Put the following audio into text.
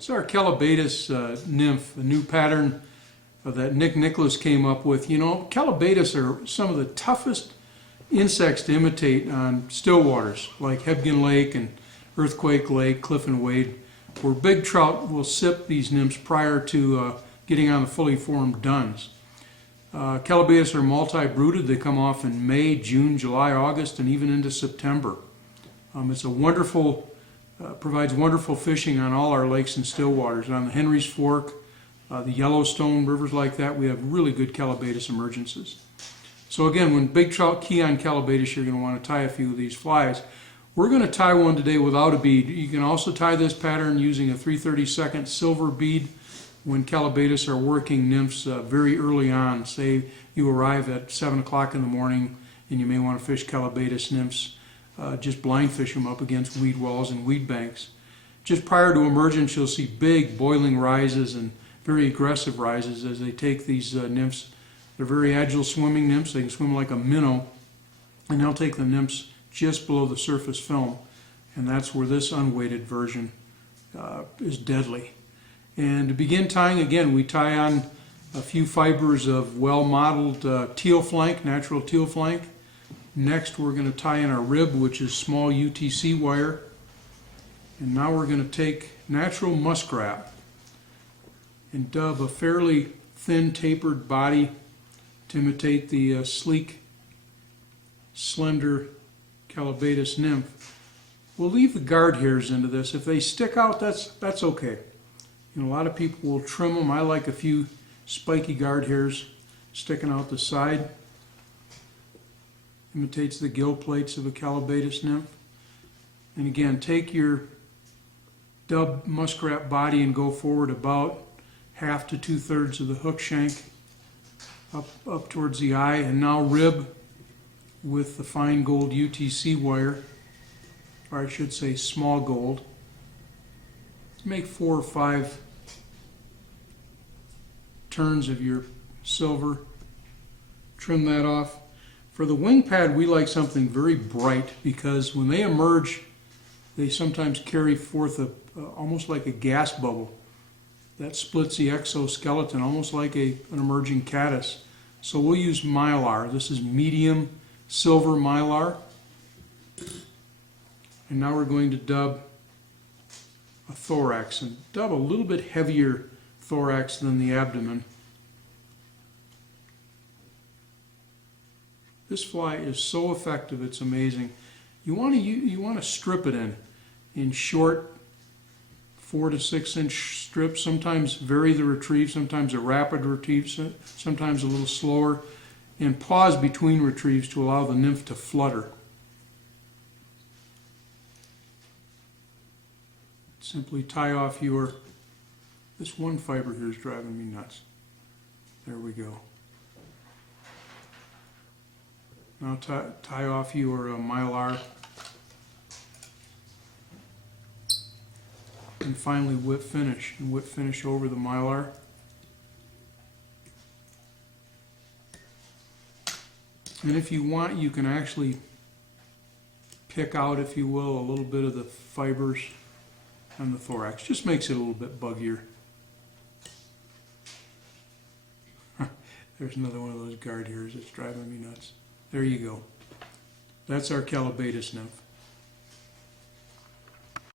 It's our Callibaetis Nymph, a new pattern that Nick Nicklas came up with. You know, Callibaetis are some of the toughest insects to imitate on still waters, like Hebgen Lake and Earthquake Lake, Cliff and Wade, where big trout will sip these nymphs prior to getting on the fully formed duns. Callibaetis are multi-brooded. They come off in May, June, July, August, and even into September. It's a wonderful provides wonderful fishing on all our lakes and still waters. On the Henry's Fork, the Yellowstone, rivers like that, we have really good Callibaetis emergences. So again, when big trout key on Callibaetis, you're going to want to tie a few of these flies. We're going to tie one today without a bead. You can also tie this pattern using a 3/32 silver bead when Callibaetis are working nymphs very early on. Say you arrive at 7 o'clock in the morning and you may want to fish Callibaetis nymphs. Just blind fish them up against weed walls and weed banks. Just prior to emergence, you'll see big boiling rises and very aggressive rises as they take these nymphs. They're very agile swimming nymphs. They can swim like a minnow, and they'll take the nymphs just below the surface film, and that's where this unweighted version is deadly. And to begin tying, again, we tie on a few fibers of well-modeled teal flank, natural teal flank. Next, we're going to tie in our rib, which is small UTC wire. And now we're going to take natural muskrat and dub a fairly thin tapered body to imitate the sleek, slender Callibaetis nymph. We'll leave the guard hairs into this. If they stick out, that's okay. You know, a lot of people will trim them. I like a few spiky guard hairs sticking out the side. Imitates the gill plates of a Callibaetis nymph. And again, take your dub muskrat body and go forward about 1/2 to 2/3 of the hook shank up towards the eye, and now rib with the fine gold UTC wire, or I should say small gold. Make 4 or 5 turns of your silver. Trim that off. For the wing pad, we like something very bright because when they emerge, they sometimes carry forth almost like a gas bubble that splits the exoskeleton, almost like an emerging caddis. So we'll use mylar. This is medium silver mylar. And now we're going to dub a thorax, and dub a little bit heavier thorax than the abdomen. This fly is so effective, it's amazing. You want to strip it in short 4 to 6 inch strips. Sometimes vary the retrieve, sometimes a rapid retrieve, sometimes a little slower, and pause between retrieves to allow the nymph to flutter. Simply tie off this one fiber here is driving me nuts. There we go. Now tie off your mylar, and finally whip finish. And whip finish over the mylar. And if you want, you can actually pick out, if you will, a little bit of the fibers on the thorax. Just makes it a little bit buggier. There's another one of those guard hairs that's driving me nuts. There you go. That's our Callibaetis nymph.